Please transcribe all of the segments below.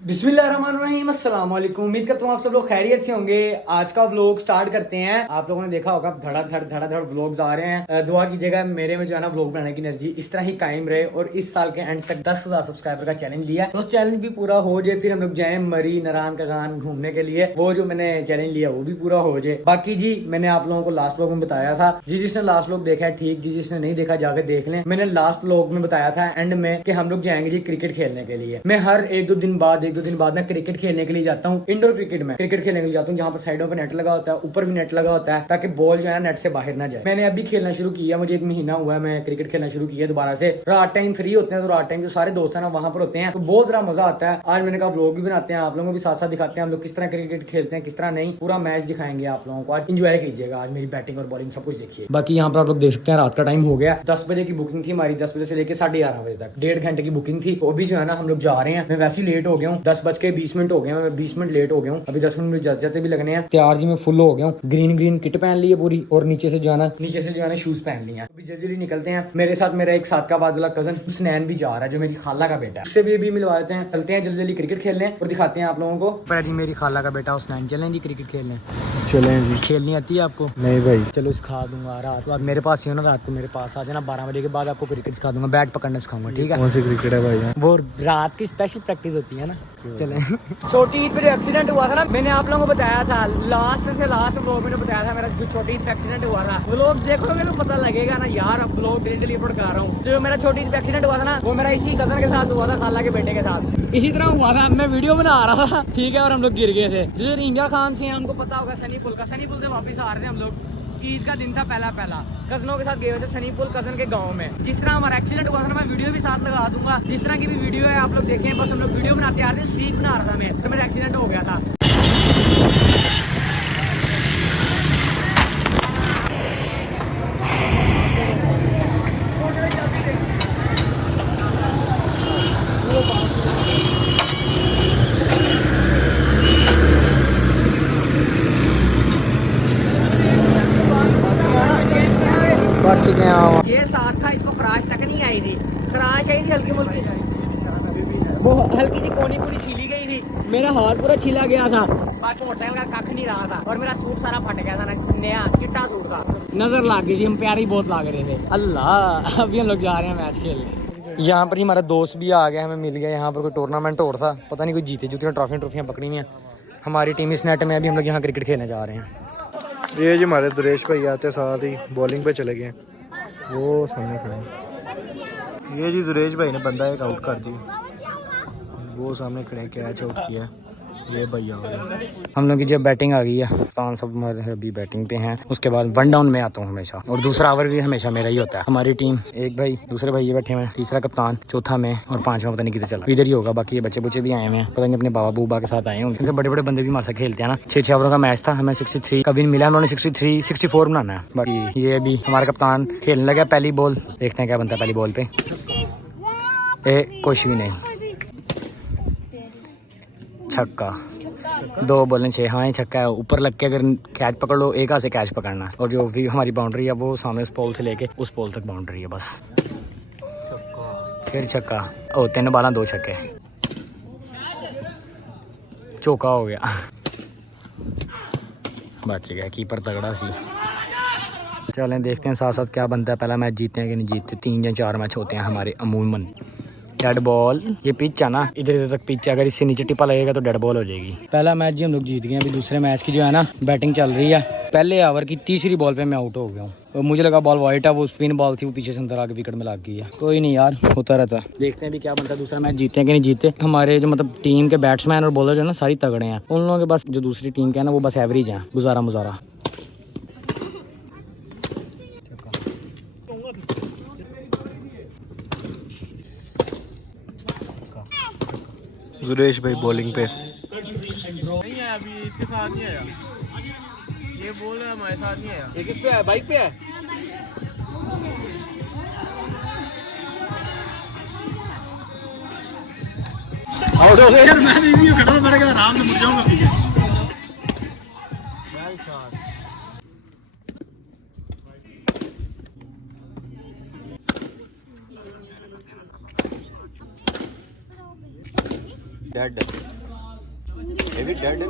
बिस्मिल्लाहिर्रहमानिर्रहीम, अस्सलाम वालेकुम। उम्मीद करता हूँ आप सब लोग खैरियत से होंगे। आज का व्लॉग स्टार्ट करते हैं। आप लोगों ने देखा होगा धड़ाधड़ व्लॉग्स आ रहे हैं। दुआ कीजिएगा मेरे में जो है ना व्लॉग बनाने की एनर्जी इस तरह ही कायम रहे और इस साल के एंड तक 10,000 सब्सक्राइबर का चैलेंज लिया तो उस चैलेंज भी पूरा हो जाए, फिर हम लोग जाए मरी नारायण कगान घूमने के लिए। वो जो मैंने चैलेंज लिया वो भी पूरा हो जाए। बाकी जी मैंने आप लोगों को लास्ट व्लॉग में बताया था, जिसने लास्ट व्लॉग देखा है ठीक, जिसने नहीं देखा जाके देख लें। मैंने लास्ट व्लॉग में बताया था एंड में कि हम लोग जाएंगे जी क्रिकेट खेलने के लिए। मैं हर एक दो दिन बाद ना क्रिकेट खेलने के लिए जाता हूँ। इंडोर क्रिकेट में क्रिकेट खेलने के लिए जाता हूँ जहाँ पर साइडों पर नेट लगा होता है, ऊपर भी नेट लगा होता है ताकि बॉल जो है नेट से बाहर ना जाए। मैंने अभी खेलना शुरू किया, मुझे 1 महीना हुआ है मैं क्रिकेट खेलना शुरू किया दोबारा से। रात टाइम फ्री होते हैं तो रात टाइम जो सारे दोस्त है ना वहाँ पर होते हैं तो बहुत ज्यादा मजा आता है। आज मैंने कहा व्लॉग भी बनाते हैं, आप लोगों को भी साथ साथ दिखाते हैं हम लोग किस तरह क्रिकेट खेलते हैं किस तरह नहीं। पूरा मैच दिखाएंगे आप लोगों को। आज इंजॉय कीजिएगा, आज मेरी बैटिंग और बॉलिंग सब कुछ देखिए। बाकी यहाँ पर आप लोग देख सकते हैं रात का टाइम हो गया। 10 बजे की बुकिंग थी हमारी, 10 बजे से लेकर 11:30 बजे तक 1.5 घंटे की बुकिंग थी। तो अभी जो है ना हम लोग जा रहे हैं। मैं वैसे ही लेट हो गया हूँ, 10:20 हो गए, मैं 20 मिनट लेट हो गया हूँ। अभी 10 मिनट जाते भी लगने हैं। तैयार जी मैं फुल हो गया हूँ, ग्रीन किट पहन ली है पूरी और नीचे से जो है ना शूज पहन लिया। अभी जल्दी निकलते हैं। मेरे साथ मेरा एक साथ का बादला कजन हुसनैन भी जा रहा है जो मेरी खाला का बेटा है, उससे भी अभी मिलवा देते हैं। चलते हैं जल्दी क्रिकेट खेलने और दिखाते हैं आप लोगों को। जी मेरी खाला का बेटा हुसनैन, चलें जी क्रिकेट खेलने। चलें जी। खेलनी आती है आपको? नहीं भाई। चलो सिखा दूंगा। रात को आप मेरे पास ही हो ना, रात को मेरे पास आ जाना, 12 बजे के बाद आपको क्रिकेट सिखा दूंगा, बैट पकड़ना सिखाऊंगा, ठीक है? कौन सी क्रिकेट है भाई? वो रात की स्पेशल प्रैक्टिस होती है ना। चले छोटी ईद पे जो एक्सीडेंट हुआ था ना, मैंने आप लोगों को बताया था लास्ट व्लॉग में बताया था मेरा जो छोटी ईद पे एक्सीडेंट हुआ था। व्लॉग देखोगे तो पता लगेगा ना यार। अब व्लॉग डेली अपलोड कर रहा हूँ। जो मेरा छोटी ईद पे एक्सीडेंट हुआ था ना वो मेरा इसी कजन के साथ हुआ था, खाला के बेटे के साथ। इसी तरह हुआ था, मैं वीडियो बना रहा था ठीक है और हम लोग गिर गए थे। जो इंडिया खान से उनको पता होगा सनी पुल से वापस आ रहे थे हम लोग। ईद का दिन था पहला कजनों के साथ गए हुए थे सनीपुल कजन के गांव में। जिस तरह हमारा एक्सीडेंट हुआ था ना मैं वीडियो भी साथ लगा दूंगा, जिस तरह की भी वीडियो है आप लोग देखें। बस हम लोग वीडियो बनाते आ रहे थे, स्ट्रीक बना रहा था मैं तो मेरा एक्सीडेंट हो गया था। बच गया। ये साथ था, इसको खराश तक नहीं आई थी। खराश आई थी हल्की मुल्की, वो हल्की सी कोनी छीली गई थी। मेरा हाथ पूरा छीला गया था, बाकी मोटरसाइकिल का कख नहीं रहा था और मेरा सूट सारा फट गया था ना, नया चिट्टा सूट था। नजर लग गई थी, हम प्यारे ही बहुत लाग रहे थे। अल्लाह अभी हम लोग जा रहे हैं मैच खेलने। यहाँ पर ही हमारा दोस्त भी आ गया, हमें मिल गया। यहाँ पर कोई टूर्नामेंट हो रहा था, पता नहीं कोई जीते जूते ट्रॉफियाँ पकड़ी हुई हैं हमारी टीम इस नेट में। अभी हम लोग यहाँ क्रिकेट खेलने जा रहे हैं। ये जी हमारे दुरेश भाई आते साथ ही बॉलिंग पे चले गए, वो सामने खड़े। ये जी दुरेश भाई ने बंदा एक आउट कर दी, वो सामने खड़े कैच आउट किया। ये भैया हम लोग की जब बैटिंग आ गई है तो सब हमारे अभी बैटिंग पे हैं। उसके बाद 1 डाउन में आता हूँ हमेशा और दूसरा ओवर भी हमेशा मेरा ही होता है। हमारी टीम एक भाई, दूसरे भाई ये बैठे हुए हैं, तीसरा कप्तान, चौथा में और 5वां पता नहीं किधर चला, इधर ही होगा। बाकी ये बच्चे बुच्चे भी आए हुए हैं, पता नहीं अपने बाबा बूबा के साथ आए होंगे क्योंकि बड़े बंदे भी हमारे साथ खेलते हैं ना। 6 ओवरों का मैच था, हमें 63 का विन मिला, उन्होंने 64 बनाना है। बाकी ये अभी हमारा कप्तान खेलने लगा पहली बॉल, देखते हैं क्या बनता है पहली बॉल पे। कुछ भी नहीं, छक्का। 2 बॉलें 6, हाँ ये छक्का है। ऊपर लग के अगर कैच पकड़ लो, एक हाथ से कैच पकड़ना है और जो भी हमारी बाउंड्री है वो सामने उस पोल से लेके उस पोल तक बाउंड्री है बस। फिर छक्का, 3 बाला 2 छक्के, चौका हो गया। बच गया, कीपर तगड़ा सी। चलें देखते हैं साथ साथ क्या बनता है। पहला मैच जीतते हैं कि नहीं जीतते। 3 या 4 मैच होते हैं हमारे अमूमन। डेड बॉल, ये पिच है ना, इधर तक पिच है, अगर इससे नीचे टिप्पा लगेगा तो डेड बॉल हो जाएगी। पहला मैच जी हम लोग जीत गए। अभी दूसरे मैच की जो है ना बैटिंग चल रही है। पहले ओवर की तीसरी बॉल पे मैं आउट हो गया हूँ और मुझे लगा बॉल वाइट है, वो स्पिन बॉल थी, वो पीछे से अंदर आके विकेट में लग गई है। कोई नहीं यार, होता रहता है। देखते हैं भी क्या बनता है, दूसरा मैच जीतते हैं कि नहीं जीतते। हमारे जो मतलब टीम के बैट्समैन और बॉलर जो है ना सारी तगड़े हैं, उन लोगों के पास जो दूसरी टीम के है ना वो बस एवरेज है, गुजारा मुजारा। दुरेश भाई बॉलिंग पे। नहीं है अभी, इसके साथ नहीं आया। ये बोल हमारे साथ नहीं आया। ये किस पे है? बाइक पे है। आउट हो गए यार। मैं तो इसी में खड़ा था, मैंने कहा आराम से मुड़ जाऊंगा पीछे। डेड ये भी डेड है।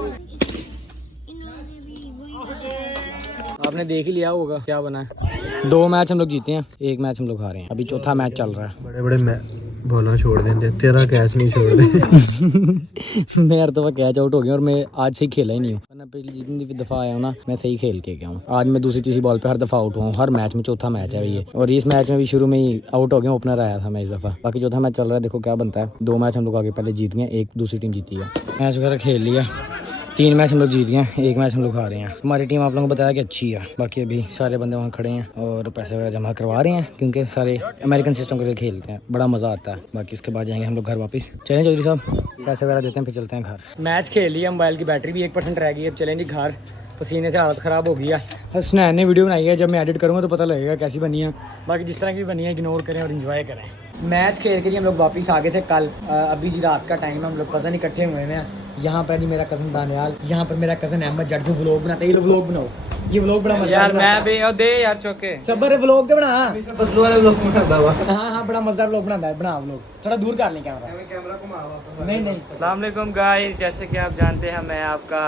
आपने देख ही लिया होगा क्या बना है। 2 मैच हम लोग जीते हैं, 1 मैच हम लोग हारे हैं, अभी चौथा मैच चल रहा है। बड़े बड़े बॉलों छोड़ देंगे, तेरा कैच नहीं छोड़ दे। मैं हर दफा कैच आउट हो गया और मैं आज से ही खेला ही नहीं हूँ, वरना पिछली जितनी भी दफा आया हूँ ना मैं सही खेल के गया हूँ। आज मैं दूसरी तीसरी बॉल पे हर दफा आउट हुआ हूँ, हर मैच में। चौथा मैच है ये, और इस मैच में भी शुरू में ही आउट हो गया, ओपनर आया था मैं इस दफा। बाकी चौथा मैच चल रहा है, देखो क्या बनता है। 2 मैच हम लोग आगे पहले जीत गए, 1 दूसरी टीम जीती है। मैच वगैरह खेल लिया, 3 मैच हम लोग जीत गए, 1 मैच हम लोग हारे हैं। हमारी टीम आप लोगों को बताया कि अच्छी है। बाकी अभी सारे बंदे वहाँ खड़े हैं और पैसे वगैरह जमा करवा रहे हैं, क्योंकि सारे अमेरिकन सिस्टम के लिए खेलते हैं, बड़ा मज़ा आता है। बाकी उसके बाद जाएंगे हम लोग घर वापस। चलें चौधरी साहब, पैसे वगैरह देते हैं फिर चलते हैं घर। मैच खेल लिया, मोबाइल की बैटरी भी 1% रह गई, अब चलेंगे घर। पसीने से हालत ख़राब हो गई है। स्नैन ने वीडियो बनाई है, जब मैं एडिट करूँगा तो पता लगेगा कैसी बनी है। बाकी जिस तरह की बनी है इग्नोर करें और इन्जॉय करें। मैच खेल के लिए हम लोग वापस आ गए थे कल। अभी जी रात का टाइम है, हम लोग कज़न इकट्ठे हुए हैं। यहाँ पर जी मेरा कज़न दानियाल, यहाँ पर मेरा कज़न अहमद जट जो व्लॉग बनाते हैं। ये व्लॉग बनाओ, ये व्लॉग बड़ा मजा यार मैं भी और दे यार चौके सबर व्लॉग तो बना। बदलू वाले लोग बनाता हुआ हाँ बड़ा मजेदार व्लॉग बनाता है। बना व्लॉग थोड़ा दूर कर लें कैमरा। कैमरा घुमा वापस। नहीं अस्सलाम वालेकुम गाइस, जैसे कि आप जानते हैं मैं आपका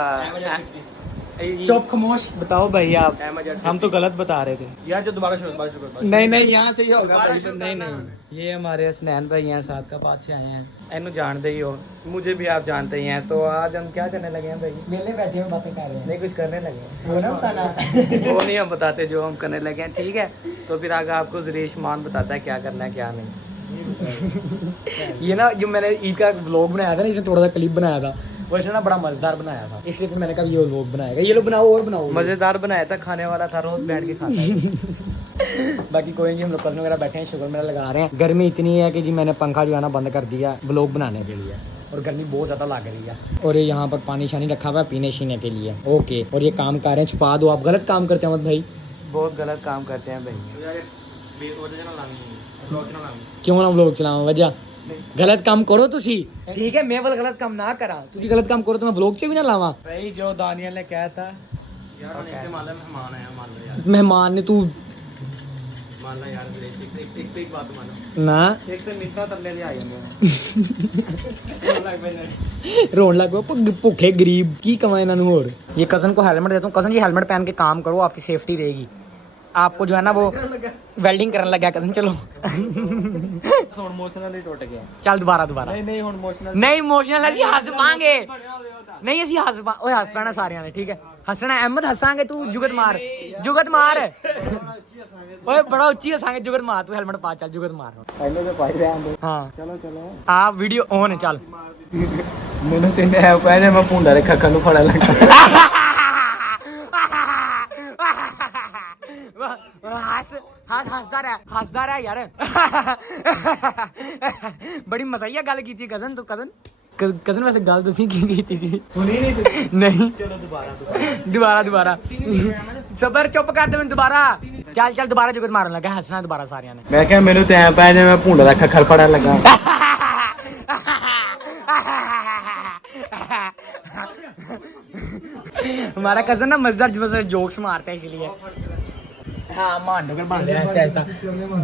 चुप खामोश। बताओ भाई आप, हम तो गलत बता रहे थे यार जो दोबारा शुरू नहीं नहीं यहाँ से ही होगा। नहीं नहीं, ये हमारे हसनैन भाई हैं, साथ का पास से आए हैं। इन्हू जानते ही हो, मुझे भी आप जानते ही हैं। तो आज हम क्या करने लगे हैं भाई? मेले बैठे हुए बातें कर रहे हैं। नहीं, कुछ करने लगे हैं। वो ना बताना। वो नहीं हम बताते जो हम करने लगे हैं, ठीक है? तो फिर आगे आपको ज़ुरेश मान बताता है क्या करना है क्या नहीं। ये ना जो मैंने ईद का व्लॉग बनाया था ना, इसने थोड़ा सा क्लिप बनाया था, वो इसने ना बड़ा मजेदार बनाया था, इसलिए फिर मैंने कहा ये व्लॉग बनाएगा। ये लोग बनाओ और बनाओ। मज़ेदार बनाया था, खाने वाला था, रोज बैठ के खाता है। बाकी कोई नहीं, हम लोग कज़न वगैरह बैठे हैं, शुगर मेरा लगा रहे हैं। गर्मी इतनी है कि जी मैंने पंखा जो है ना बंद कर दिया व्लॉग बनाने के लिए, और गर्मी बहुत ज़्यादा लग रही है। और ये यहाँ पर पानी शानी रखा हुआ है पीने शीने के लिए। ओके, और ये काम कर रहे हैं, छुपा दो। आप गलत काम करते हैं अहमद भाई, बहुत गलत काम करते हैं भाई। क्यों ना व्लॉग चलावा वजह गलत काम करो तुसी, ठीक है? मैं वाला गलत काम ना करा, तुसी गलत काम करो तो मैं व्लॉग से भी ना लावा। भाई जो दानियल ने कहा था यार, मेहमान आया, मान लो यार। मेहमान ने तू मान लो यार, एक बात मानो ना एक तो मिलता तरले ले आई हमें। रोन लग गया, भुखे गरीब की कमाए इन्होंने। और ये कज़न को हेलमेट देता हूँ। कज़न ये हेलमेट पहन के काम करो, आपकी सेफ्टी रहेगी। आपको जो है ना वो वेल्डिंग करने लगा कज़न। चलो इमोशनल ही टूट गया। चल दोबारा नहीं ਹੁਣ ਇਮੋਸ਼ਨਲ नहीं इमोशनल ਅਸੀਂ ਹੱਸ ਪਾਂਗੇ। नहीं ਅਸੀਂ ਹੱਸ ਪਾ ਓਏ ਹੱਸ ਪੈਣਾ ਸਾਰਿਆਂ ਨੇ, ਠੀਕ ਹੈ? ਹੱਸਣਾ ਅਹਿਮਦ, ਹੱਸਾਂਗੇ। ਤੂੰ ਜੁਗਤ ਮਾਰ ਓਏ ਬੜਾ ਉੱਚੀ ਹੱਸਾਂਗੇ। ਜੁਗਤ ਮਾਰ, ਤੂੰ ਹੈਲਮਟ ਪਾ, ਚੱਲ ਜੁਗਤ ਮਾਰ। ਪਹਿਲੇ ਤੇ ਪਾਈ ਰਹਿਣ ਦੋ। ਹਾਂ ਚਲੋ ਆ ਵੀਡੀਓ ਔਨ ਚੱਲ। ਮੈਨੂੰ ਤੇ ਨੇ ਪਹਿਲੇ ਮੈਂ ਭੁੰਡਾ ਦੇ ਖੱਖਾਂ ਨੂੰ ਫੜਾ ਲੱਗਾ। हसदा रहा यार। बड़ी मज़ाहिया गल की कज़न। तो कज़न वैसे गल दसी की थी? सुनी नहीं। चलो दोबारा सबर चुप कर दे। दोबारा चल दोबारा जुगत मारन लगा, हसना दोबारा सारियां ने। मैं क्या मेनू ते पै जे मैं भुंडा दा खखर फड़न लगा। हमारा कज़न ना मजेदार जोक्स मारता है, इसलिए हाँ मांडोगर बन रहा है। ऐसा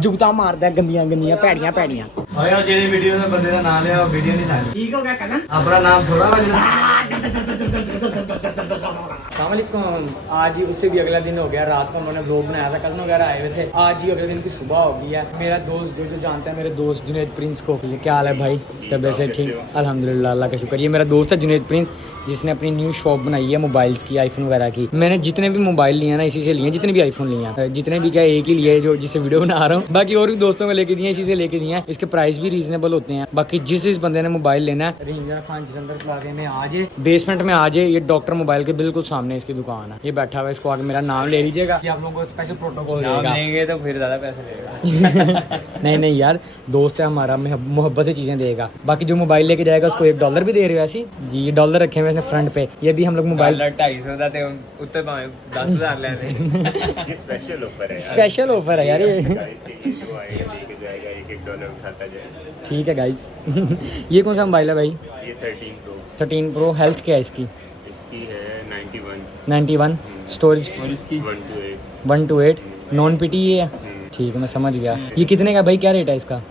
जुगता मारता है, गंदियां भैड़ियां। आया जेडी वीडियो में बंदे दा नाम लिया, वीडियो नहीं लानी। ठीक हो गया कज़न, अपना नाम थोड़ा बजना। अस्सलाम वालेकुम। आज ही उससे भी अगला दिन हो गया, रात को उन्होंने व्लॉग बनाया था, कज़न वगैरह आए हुए थे। आज ही अगले दिन की सुबह हो गई है। मेरा दोस्त जो जानता है मेरे दोस्त जुनैद प्रिंस को, क्या हाल है भाई? तबियत से ठीक? अल्हम्दुलिल्लाह, अल्लाह का शुक्र। ये मेरा दोस्त है जुनैद प्रिंस, जिसने अपनी न्यू शॉप बनाई है मोबाइल्स की, आईफोन वगैरह की। मैंने जितने भी मोबाइल लिए ना इसी से लिए, जितने भी आईफोन लिए हैं, जितने भी क्या एक ही लिए जो जिससे वीडियो बना रहा हूँ। बाकी और भी दोस्तों को लेके दिए, इसी से लेके दिए हैं। इसके प्राइस भी रीजनेबल होते हैं। बाकी जिस बंदे ने मोबाइल लेना है, रेंजर खान जलंधर प्लाजे में आ जाए, बेसमेंट में आ जाए। ये डॉक्टर मोबाइल के बिल्कुल सामने इसकी दुकान है। ये बैठा हुआ है, इसको आगे मेरा नाम ले लीजिएगा, ये आप लोगों को स्पेशल प्रोटोकॉल देगा। लेंगे तो फिर ज्यादा पैसे लेगा। नहीं यार, दोस्त है हमारा, मोहब्बत से चीजें देगा। बाकी जो मोबाइल लेके जाएगा उसको $1 भी दे रहे हो ऐसी जी। ये डॉलर रखे हुए फ्रंट पे। ये भी हम लोग मोबाइल $250 ਦਾ ਤੇ ਉੱਤੇ ਭਾਵੇਂ 10,000 ਲੈ ਲੈ। ये स्पेशल ऑफर है यार। स्पेशल ऑफर है यार ये। गाइस के जो आएगा लेके जाएगा, $1 उठाता जाएगा। ठीक है गाइस। ये कौन सा मोबाइल है भाई? ये 13 प्रो। 13 प्रो। हेल्थ क्या है इसकी? इसकी है 91। 91। स्टोरेज और इसकी 128। 128। नॉन पीटी ये है। ठीक है, मैं समझ गया। ये कितने का भाई, क्या रेट है इसका?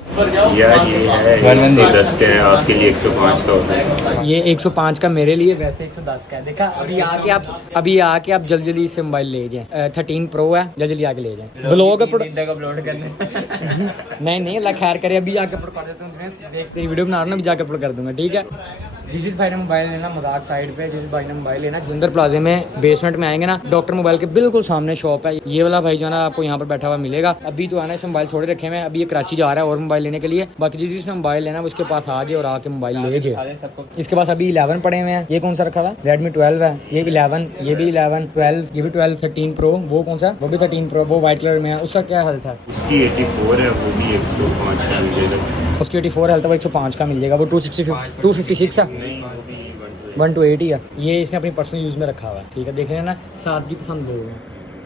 यार ये है 110 का है, आपके लिए 105 का होता है। ये 105 का मेरे लिए, वैसे 110 का है। देखा, और ये आके आप अभी आके आप जल्दी जल्दी से मोबाइल ले जाएं। 13 प्रो है, जल्दी जल्दी आके ले जाएं। व्लॉग अपलोड करने नहीं अल्लाह खैर करे, अभी जाके अपलोड कर देता हूँ। तुम्हें देख तेरी वीडियो बना रहा हूँ, अभी जाके अपलोड कर दूंगा, ठीक है। जिस भाई ने मोबाइल लेना मजाक साइड पे, जिस भाई ने मोबाइल लेना जलंधर प्लाजे में बेसमेंट में आएंगे ना, डॉक्टर मोबाइल के बिल्कुल सामने शॉप है। ये वाला भाई जो है ना आपको यहाँ पर बैठा हुआ मिलेगा। अभी तो है ना, इस मोबाइल थोड़े रखे हुए हैं, अभी ये कराची जा रहा है और मोबाइल लेने के लिए। बाकी जिसने मोबाइल लेना उसके पास आ जाए और आके मोबाइल ले जाए। इसके पास अभी 11 पड़े हुए हैं। ये कौन सा रखा हुआ है? रेडमी 12 है। ये 11, ये भी 11, 12, ये भी 12, 13 प्रो। वो कौन सा? वो भी 13 प्रो, वो व्हाइट कलर में है। उसका क्या हेल्थ है? उसकी 84 है, वो भी 105 का मिलेगा। उसकी 84 हेल्थ है, वो 105 का मिल जाएगा। वो 256 है, 128 है। ये इसने अपनी पर्सनल यूज़ में रखा हुआ है, ठीक है। देख रहे हैं ना, सादगी पसंद लोग हैं।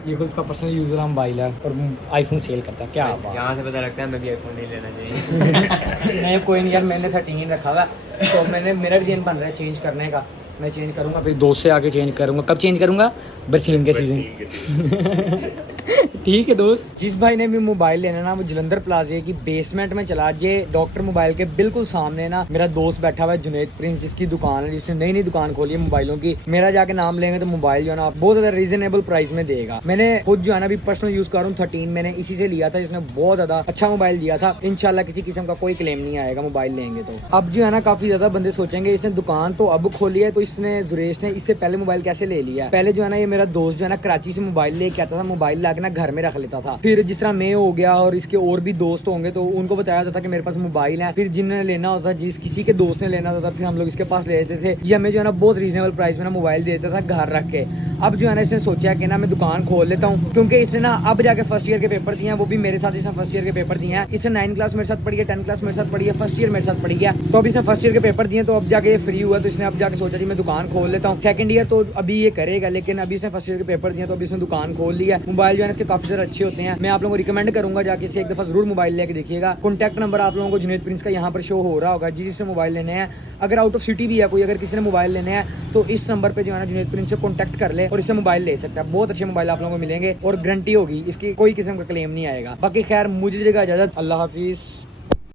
ये खुद उसका पर्सनल यूज़ वाला मोबाइल है और आईफोन सेल करता है। क्या बात। यहाँ से पता लगता है मैं भी आईफोन नहीं लेना चाहिए। नहीं कोई नहीं यार, मैंने 13 रखा हुआ है, तो मैंने मेरा भी दिन बन रहा है चेंज करने का। मैं चेंज करूँगा, फिर दोस्त से आके चेंज करूँगा। कब चेंज करूँगा? बरसीन के सीजन। ठीक है दोस्त। जिस भाई ने भी मोबाइल लेना ना, वो जलंधर प्लाजे की बेसमेंट में चला जाए। डॉक्टर मोबाइल के बिल्कुल सामने ना मेरा दोस्त बैठा हुआ है जुनैद प्रिंस, जिसकी दुकान है, जिसने नई नई दुकान खोली है मोबाइलों की। मेरा जाके नाम लेंगे तो मोबाइल जो है ना बहुत ज्यादा रीजनेबल प्राइस में देगा। मैंने खुद जो है ना अभी पर्सनल यूज कर रहा हूँ 13, मैंने इसी से लिया था, जिसने बहुत ज्यादा अच्छा मोबाइल दिया था। इंशाल्लाह किसी किस्म का कोई क्लेम नहीं आएगा मोबाइल लेंगे तो। अब जो है ना काफी ज्यादा बंदे सोचेंगे इसने दुकान तो अब खोली है, तो इसने जुरेश ने इससे पहले मोबाइल कैसे ले लिया। पहले जो है ना ये मेरा दोस्त जो है ना कराची से मोबाइल लेके आता था, मोबाइल लाके ना घर में रख लेता था। फिर जिस तरह मैं हो गया और इसके और भी दोस्त होंगे, तो उनको बताया जाता था कि मेरे पास मोबाइल है। फिर जिन्होंने लेना होता था, जिस किसी के दोस्त ने लेना होता था, फिर हम लोग इसके पास ले लेते थे। ये हमें जो है ना बहुत रीजनेबल प्राइस में ना मोबाइल देता था घर रख के। अब जो है ना इसने सोचा कि ना मैं दुकान खोल लेता हूँ, क्योंकि इसने ना अब जाके फर्स्ट ईयर के पेपर दिए हैं, वो भी मेरे साथ इसने फर्स्ट ईयर के पेपर दिए हैं। इसने 9 क्लास मेरे साथ पढ़ी है, 10 क्लास मेरे साथ पढ़ी है, फर्स्ट ईयर मेरे साथ पढ़ी है। तो अब इसने फर्स्ट ईयर के पेपर दिए, तो अब जाके ये फ्री हुआ, तो इसने अब जाके सोचा जी मैं दुकान खोल लेता हूँ। सेकंड ईयर तो अभी ये करेगा, लेकिन अभी इसने फर्स्ट ईयर के पेपर दिए, तो अभी इसने दुकान खोल लिया। मोबाइल जो है इसके काफी ज्यादा अच्छे होते हैं। मैं आप लोगों को रिकमेंड करूंगा जाके इसे एक दफा जरूर मोबाइल लेके देखिएगा। कॉन्टैक्ट नंबर आप लोगों को जुनैद प्रिंस का यहाँ पर शो हो रहा होगा, जिससे मोबाइल लेने हैं। अगर आउट ऑफ सिटी भी है कोई, अगर किसी ने मोबाइल लेने हैं तो इस नंबर पे जो है ना जुनैद प्रिंस से कॉन्टैक्ट कर ले और इससे मोबाइल ले सकता है। बहुत अच्छे मोबाइल आप लोगों को मिलेंगे और गारंटी होगी, इसकी कोई किस्म का क्लेम नहीं आएगा। बाकी खैर मुझे देगा इजाजत, अल्लाह हाफिज।